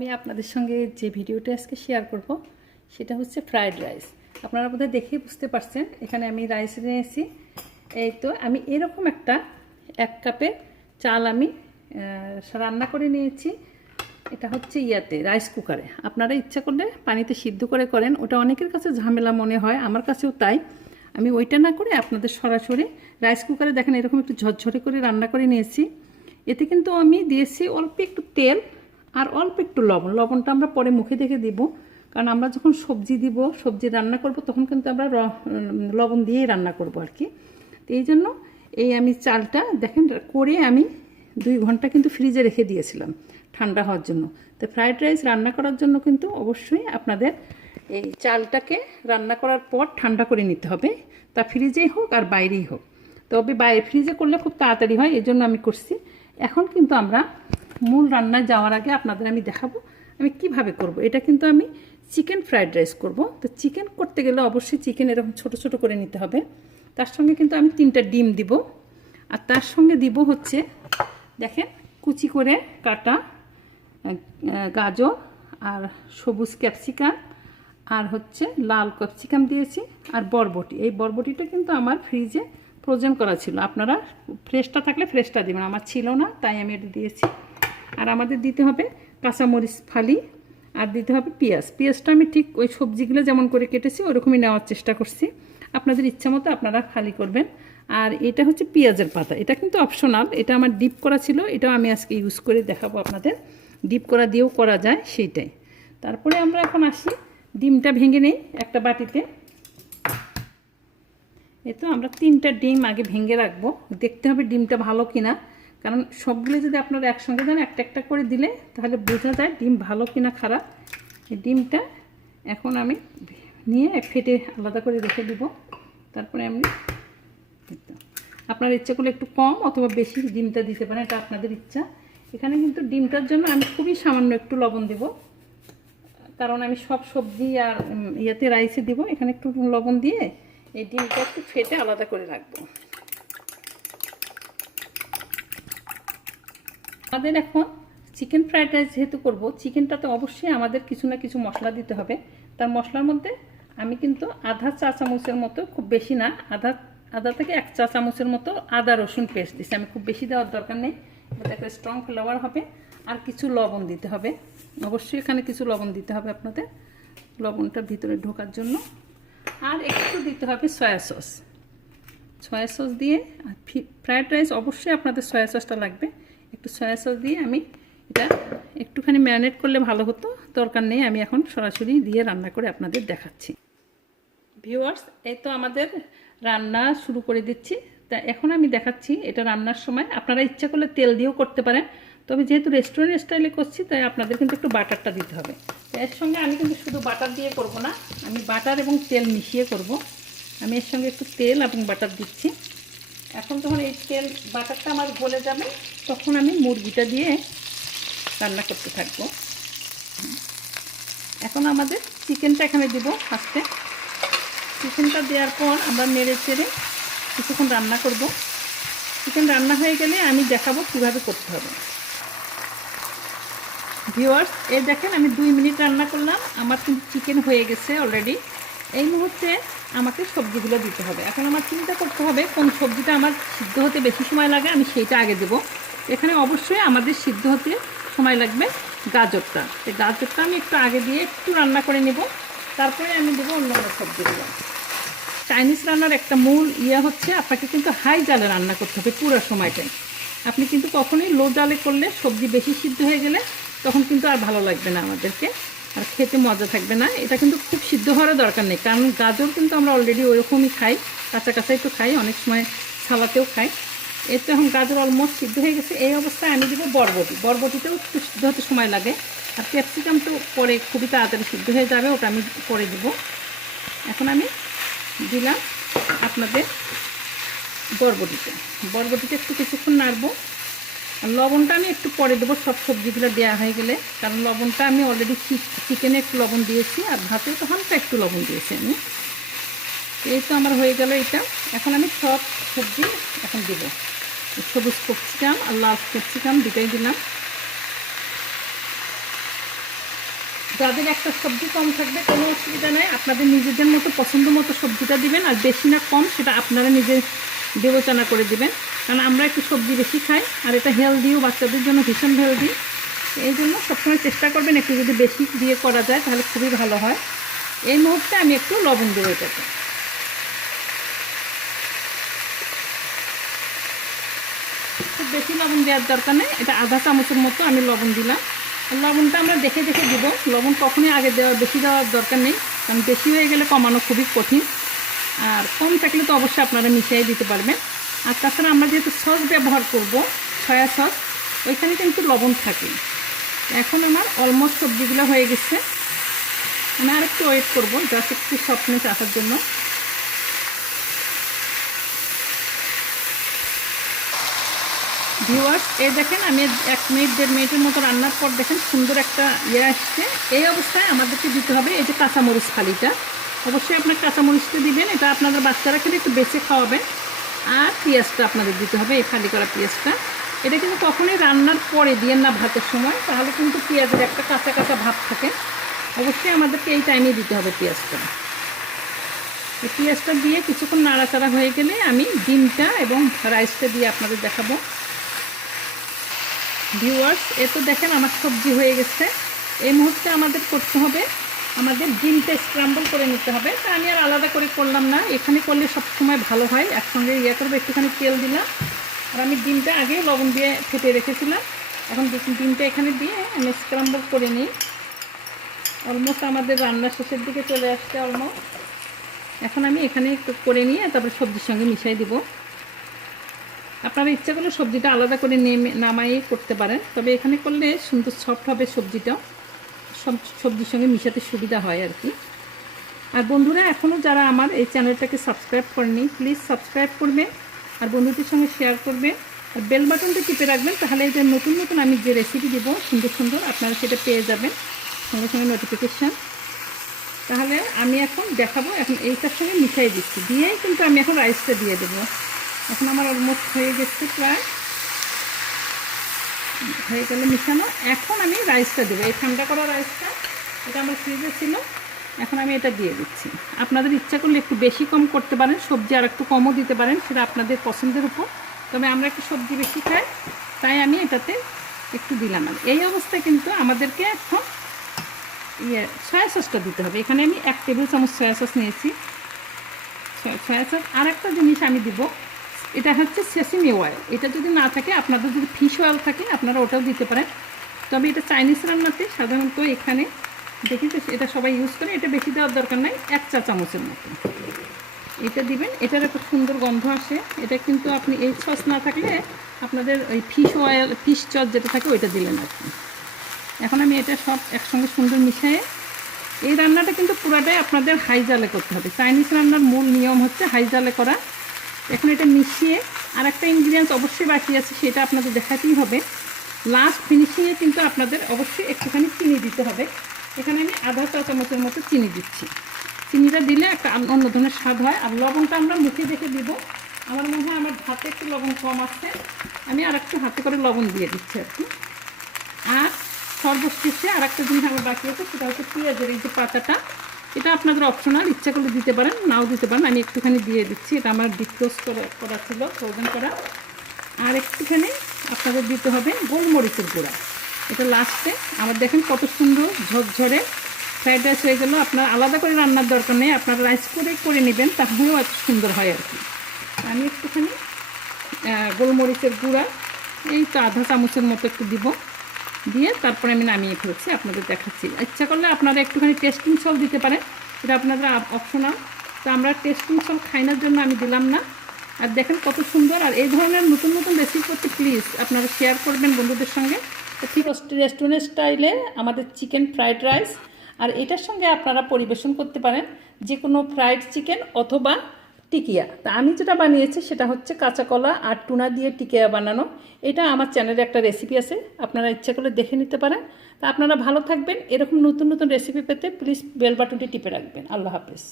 আমি আপনাদের সঙ্গে যে ভিডিওটা আজকে শেয়ার করব সেটা হচ্ছে ফ্রাইড রাইস। আপনারা বোধহয় দেখেই বুঝতে পারছেন এখানে আমি রাইস নিয়েছি। এই তো আমি এরকম একটা 1 কাপের চাল আমি রান্না করে নিয়েছি। এটা হচ্ছে রাইস কুকারে। আপনারা ইচ্ছা করলে পানিতে সিদ্ধ করে করেন, ওটা অনেকের কাছে ঝামেলা মনে হয়, আমার কাছেও তাই। আমি ওইটা না করে আপনাদের সরাসরি রাইস কুকারে দেখেন এরকম একটু ঝরঝরে করে রান্না করে নিয়েছি। এতে কিন্তু আমি দিয়েছি অল্প একটু তেল আর অল্প একটু লবণ। লবণটা আমরা পরে মুখে দেখে দিব, কারণ আমরা যখন সবজি রান্না করব তখন কিন্তু আমরা লবণ দিয়েই রান্না করব আর কি। তো এই জন্য আমি চালটা দেখেন করে আমি 2 ঘন্টা কিন্তু ফ্রিজে রেখে দিয়েছিলাম ঠান্ডা হওয়ার জন্য। তো ফ্রাইড রাইস রান্না করার জন্য কিন্তু অবশ্যই আপনাদের এই চালটাকে রান্না করার পর ঠান্ডা করে নিতে হবে, তা ফ্রিজেই হোক আর বাইরেই হোক। তবে ফ্রিজে করলে খুব তাড়াতাড়ি হয়, এই জন্য আমি করছি। এখন কিন্তু আমরা মূল রান্নায় যাওয়ার আগে আপনাদের আমি দেখাবো আমি কিভাবে করব। এটা কিন্তু আমি চিকেন ফ্রাইড রাইস করব। তো চিকেন করতে গেলে অবশ্যই চিকেন এরকম ছোট ছোট করে নিতে হবে। তার সঙ্গে কিন্তু আমি 3টা ডিম দিব, আর তার সঙ্গে দিব হচ্ছে দেখেন কুচি করে কাটা গাজর আর সবুজ ক্যাপসিকাম আর হচ্ছে লাল ক্যাপসিকাম দিয়েছি আর বরবটি। এই বরবটিটা কিন্তু আমার ফ্রিজে ফ্রোজেন করা ছিল, আপনারা ফ্রেশটা থাকলে ফ্রেশটা দিবেন, আমার ছিল না তাই আমি এটা দিয়েছি। আর আমাদের দিতে হবে কাঁচামরিচ ফালি, আর দিতে হবে পেঁয়াজটা আমি ঠিক ওই সবজিগুলো যেমন করে কেটেছি ওরকমই নেওয়ার চেষ্টা করছি। আপনাদের ইচ্ছা মতো আপনারা ফালি করবেন। আর এটা হচ্ছে পেঁয়াজের পাতা, এটা কিন্তু অপশনাল, এটা আমার ডিপ করা ছিল, এটাও আমি আজকে ইউজ করে দেখাবো আপনাদের। ডিপ করা দিয়েও করা যায় সেইটাই। তারপরে আমরা এখন আসি, ডিমটা ভেঙে নেই একটা বাটিতে। এই তো আমরা 3টা ডিম আগে ভেঙে রাখবো, দেখতে হবে ডিমটা ভালো কিনা, কারণ সবগুলো যদি আপনারা একসঙ্গে দেন একটা একটা করে দিলে তাহলে বোঝা যায় ডিম ভালো কিনা খারাপ। এই ডিমটা এখন আমি নিয়ে ফেটে আলাদা করে রেখে দিব। তারপরে আমি আপনার ইচ্ছা করলে একটু কম অথবা বেশি ডিমটা দিতে পারেন, এটা আপনাদের ইচ্ছা। এখানে কিন্তু ডিমটার জন্য আমি খুবই সামান্য একটু লবণ দেব, কারণ আমি সব সবজি আর রাইসে দিব। এখানে একটু লবণ দিয়ে এই ডিমটা একটু ফেটে আলাদা করে রাখবো। আমাদের এখন চিকেন ফ্রাইড রাইস যেহেতু করব, চিকেনটাতে অবশ্যই আমাদের কিছু না কিছু মশলা দিতে হবে। তার মশলার মধ্যে আমি কিন্তু আধা চা চামচের মতো, খুব বেশি না, আধা থেকে 1 চা চামচের মতো আদা রসুন পেস্ট দিচ্ছি। আমি খুব বেশি দেওয়ার দরকার নেই, এটা একটা স্ট্রং ফ্লেভার হবে। আর কিছু লবণ দিতে হবে, অবশ্যই এখানে কিছু লবণ দিতে হবে আপনাদের, লবণটা ভিতরে ঢোকার জন্য। আর একটু দিতে হবে সয়া সস দিয়ে। ফ্রাইড রাইস অবশ্যই আপনাদের সয়া সসটা লাগবে, একটু সয়া সস দিয়ে আমি এটা একটুখানি ম্যারিনেট করলে ভালো হতো, দরকার নেই। আমি এখন সরাসরি দিয়ে রান্না করে আপনাদের দেখাচ্ছি। ভিউয়ার্স, এই তো আমাদের রান্না শুরু করে দিচ্ছি। তা এখন আমি দেখাচ্ছি এটা রান্নার সময় আপনারা ইচ্ছা করলে তেল দিয়েও করতে পারেন, তবে যেহেতু রেস্টুরেন্ট স্টাইলে করছি তাই আপনাদের কিন্তু একটু বাটারটা দিতে হবে। এর সঙ্গে আমি কিন্তু শুধু বাটার দিয়ে করব না, আমি বাটার এবং তেল মিশিয়ে করব। আমি এর সঙ্গে একটু তেল এবং বাটার দিচ্ছি। এখন যখন এই তেল বাটারটা আমার গলে যাবে তখন আমি মুরগিটা দিয়ে রান্না করতে থাকবো। এখন আমাদের চিকেনটা এখানে দেব ফার্স্টে। চিকেনটা দেওয়ার পর আমরা নেড়ে চেড়ে কিছুক্ষণ রান্না করব। চিকেন রান্না হয়ে গেলে আমি দেখাবো কীভাবে করতে হবে। ভিউয়ার্স, এই দেখেন আমি 2 মিনিট রান্না করলাম, আমার কিন্তু চিকেন হয়ে গেছে অলরেডি। এই মুহূর্তে আমাকে সবজিগুলো দিতে হবে। এখন আমার চিন্তা করতে হবে কোন সবজিটা আমার সিদ্ধ হতে বেশি সময় লাগে, আমি সেইটা আগে দেবো। এখানে অবশ্যই আমাদের সিদ্ধ হতে সময় লাগবে গাজরটা। এই গাজরটা আমি একটু আগে দিয়ে একটু রান্না করে নেব, তারপরে আমি দেবো অন্যান্য সবজিগুলো। চাইনিজ রান্নার একটা মূল হচ্ছে আপনাকে কিন্তু হাই জালে রান্না করতে হবে পুরো সময়টাই। আপনি কিন্তু কখনোই লো জালে করলে সবজি বেশি সিদ্ধ হয়ে গেলে তখন কিন্তু আর ভালো লাগবে না আমাদেরকে, আর খেতে মজা থাকবে না। এটা কিন্তু খুব সিদ্ধ হওয়ার দরকার নেই, কারণ গাজর কিন্তু আমরা অলরেডি ওইরকমই খাই, কাঁচা কাঁচাই তো খাই, অনেক সময় সালাতেও খাই। এর তো এখন গাজর অলমোস্ট সিদ্ধ হয়ে গেছে। এই অবস্থায় আমি দেবো বরবটিতেও একটু সিদ্ধ হতে সময় লাগে। আর ক্যাপসিকাম তো পরে খুবই তাড়াতাড়ি সিদ্ধ হয়ে যাবে, ওটা আমি পরে দেবো। এখন আমি দিলাম আপনাদের বরবটিতে একটু কিছুক্ষণ নাড়বো। আর লবণটা আমি একটু পরে দেবো সব সবজিগুলো দেওয়া হয়ে গেলে, কারণ লবণটা আমি অলরেডি চিকেনে একটু লবণ দিয়েছি আর ভাতেও তো হালকা একটু লবণ দিয়েছি আমি। এই তো আমার হয়ে গেল এটা। এখন আমি সব সবজি এখন দেবো, সবুজ ক্যাপসিকাম আর লাল ক্যাপসিকাম দুটাই দিলাম। যাদের একটা সবজি কম থাকবে কোনো অসুবিধা নেই, আপনাদের নিজেদের মতো পছন্দ মতো সবজিটা দিবেন, আর বেশি না কম সেটা আপনারা নিজে বিবেচনা করে দিবেন। কারণ আমরা একটু সবজি বেশি খাই, আর এটা হেলদিও, বাচ্চাদের জন্য ভীষণ হেলদি। এই জন্য সবসময় চেষ্টা করবেন একটু যদি বেশি দিয়ে করা যায় তাহলে খুবই ভালো হয়। এই মুহূর্তে আমি একটু লবণ দেবো এটাতে। খুব বেশি লবণ দেওয়ার দরকার নেই, এটা আধা চামচের মতো আমি লবণ দিলাম। লবণটা আমরা দেখে দেখে দিব, লবণ কখনোই আগে বেশি দেওয়ার দরকার নেই, কারণ বেশি হয়ে গেলে কমানো খুবই কঠিন। আর কম থাকলে তো অবশ্যই আপনারা মিশিয়ে দিতে পারবেন। আর তাছাড়া আমরা যেহেতু সস ব্যবহার করব, সয়া সস, ওইখানে কিন্তু লবণ থাকে। এখন আমার অলমোস্ট সবজিগুলো হয়ে গেছে, আমি আর একটু ওয়েট করবো জাস্ট একটু সফটনেস আসার জন্য। ভিউয়ার্স, এই দেখেন আমি 1 মিনিট 1.5 মিনিটের মতো রান্নার পর দেখেন সুন্দর একটা আসছে। এই অবস্থায় আমাদেরকে দিতে হবে এই যে কাঁচামরিচ ফালিটা। অবশ্যই আপনার কাঁচামরিচটা দিবেন, এটা আপনাদের বাচ্চারা খেলে একটু বেশি খাওয়াবেন। আর পেঁয়াজটা আপনাদের দিতে হবে, এই ফালি করা পেঁয়াজটা। এটা কিন্তু কখনোই রান্নার পরে দিয়েন না ভাতের সময়, তাহলে কিন্তু পেঁয়াজের একটা কাঁচা কাঁচা ভাব থাকে। অবশ্যই আমাদেরকে এই টাইমে দিতে হবে পেঁয়াজটা। এই পেঁয়াজটা দিয়ে কিছুক্ষণ নাড়াচাড়া হয়ে গেলে আমি ডিমটা এবং রাইসটা দিয়ে আপনাদের দেখাবো। ভিউয়ার্স, এ তো দেখেন আমার সবজি হয়ে গেছে। এই মুহূর্তে আমাদের করতে হবে, আমাদের ডিমটা স্ক্রাম্বল করে নিতে হবে। তা আমি আর আলাদা করে করলাম না, এখানে করলে সবসময় ভালো হয়। একসঙ্গে করবো, একটুখানি তেল দিলাম, আর আমি ডিমটা আগে লবণ দিয়ে ফেটে রেখেছিলাম। এখন ডিমটা এখানে দিয়ে আমি স্ক্রাম্বল করে নিই। অলমোস্ট আমাদের রান্না শেষের দিকে চলে আসছে অলমোস্ট। এখন আমি এখানে একটু করে নিয়ে তারপরে সবজির সঙ্গে মিশিয়ে দিব। আপনারা ইচ্ছা করলে সবজিটা আলাদা করে নামাই করতে পারেন, তবে এখানে করলে সুন্দর সফট হবে সবজিটা, সবজির সঙ্গে মিশাতে সুবিধা হয় আর কি। আর বন্ধুরা, এখনও যারা আমার এই চ্যানেলটাকে সাবস্ক্রাইব করেনি প্লিজ সাবস্ক্রাইব করবেন, আর বন্ধুদের সঙ্গে শেয়ার করবেন, আর বেল বাটনটা টিপে রাখবেন, তাহলে এই যে নতুন নতুন আমি যে রেসিপি দেব সুন্দর সুন্দর আপনারা সেটা পেয়ে যাবেন সঙ্গে সঙ্গে নোটিফিকেশান। তাহলে আমি এখন দেখাবো, এখন এইটার সঙ্গে মিশাই দিচ্ছি, দিয়েই কিন্তু আমি এখন রাইসটা দিয়ে দেবো। এখন আমার অলমোস্ট হয়ে গেছে, প্রায় হয়ে গেলে মিশানো। এখন আমি রাইসটা দেবো, এই ঠান্ডা করা রাইসটা, এটা আমার ফ্রিজে ছিল, এখন আমি এটা দিয়ে দিচ্ছি। আপনাদের ইচ্ছা করলে একটু বেশি কম করতে পারেন, সবজি আর একটু কমও দিতে পারেন, সেটা আপনাদের পছন্দের উপর। তবে আমরা একটু সবজি বেশি খাই, তাই আমি এটাতে একটু দিলাম। আর এই অবস্থায় কিন্তু আমাদেরকে এখন সয়া সসটা দিতে হবে। এখানে আমি 1 টেবিল চামচ সয়া সস নিয়েছি। সয়া সস আর একটা জিনিস আমি দিব, এটা হচ্ছে সেসিমি অয়েল। এটা যদি না থাকে, আপনাদের যদি ফিশ অয়েল থাকে আপনারা ওটাও দিতে পারেন। তবে এটা চাইনিজ রান্নাতে সাধারণত এখানে দেখি তো এটা সবাই ইউজ করে, এটা বেশি দেওয়ার দরকার নাই, 1 চা চামচের মতো এটা দিবেন। এটার একটা সুন্দর গন্ধ আসে। এটা কিন্তু আপনি এই সস না থাকলে আপনাদের ওই ফিশ অয়েল, ফিশ চস যেটা থাকে ওইটা দিলেন আর কি। এখন আমি এটা সব একসঙ্গে সুন্দর মিশিয়ে, এই রান্নাটা কিন্তু পুরাটাই আপনাদের হাই জালে করতে হবে। চাইনিজ রান্নার মূল নিয়ম হচ্ছে হাই জালে করা। এখন এটা মিশিয়ে আর একটা ইনগ্রিডিয়েন্টস অবশ্যই বাকি আছে, সেটা আপনাদের দেখাতেই হবে। লাস্ট ফিনিশিংয়ে কিন্তু আপনাদের অবশ্যই একটুখানি চিনি দিতে হবে। এখানে আমি আধা চা চামচের মতো চিনি দিচ্ছি। চিনিটা দিলে একটা অন্য ধরনের স্বাদ হয়। আর লবণটা আমরা মুখে দেখে দিব। আমার মনে হয় আমার হাতে একটু লবণ কম আছে, আমি আর একটু হাতে করে লবণ দিয়ে দিচ্ছি আর কি। আর সর্বশেষে আর একটা জিনিস আমার বাকি আছে, সেটা হচ্ছে পেঁয়াজের এই যে পাতাটা, এটা আপনাদের অপশনাল, ইচ্ছা করলে দিতে পারেন, নাও দিতে পারেন। আমি একটুখানি দিয়ে দিচ্ছি, এটা আমার ডিপোজ করা ছিল, ফ্রোজেন করা। আর একটুখানি আপনাদের দিতে হবে গোলমরিচের গুঁড়া, এটা লাস্টে। আমার দেখেন কত সুন্দর ঝরঝরে ফ্রাইড রাইস হয়ে গেল। আপনার আলাদা করে রান্নার দরকার নেই, আপনারা রাইস করে নেবেন, তাহলেও এত সুন্দর হয় আর কি। আমি একটুখানি গোলমরিচের গুঁড়া এই তো আধা চামচের মতো একটু দিব, দিয়ে তারপরে আমি নামিয়ে ফেলছি, আপনাদের দেখাচ্ছি। ইচ্ছা করলে আপনারা একটুখানি টেস্টিং সল্ট দিতে পারেন, এটা আপনাদের অপশনাল। তো আমরা টেস্টিং সল্ট খাইনার জন্য আমি দিলাম না। আর দেখেন কত সুন্দর। আর এই ধরনের নতুন নতুন রেসিপি করতে প্লিজ আপনারা শেয়ার করবেন বন্ধুদের সঙ্গে। তো ঠিক রেস্টুরেন্ট স্টাইলে আমাদের চিকেন ফ্রাইড রাইস, আর এটার সঙ্গে আপনারা পরিবেশন করতে পারেন যে কোনো ফ্রাইড চিকেন অথবা টিকিয়া। তা আমি যেটা বানিয়েছি সেটা হচ্ছে কাঁচা কলা আর টুনা দিয়ে টিকিয়া বানানো। এটা আমার চ্যানেলে একটা রেসিপি আছে, আপনারা ইচ্ছা করলে দেখে নিতে পারেন। তা আপনারা ভালো থাকবেন, এরকম নতুন নতুন রেসিপি পেতে প্লিজ বেল বাটনটি টিপে রাখবেন। আল্লাহ হাফেজ।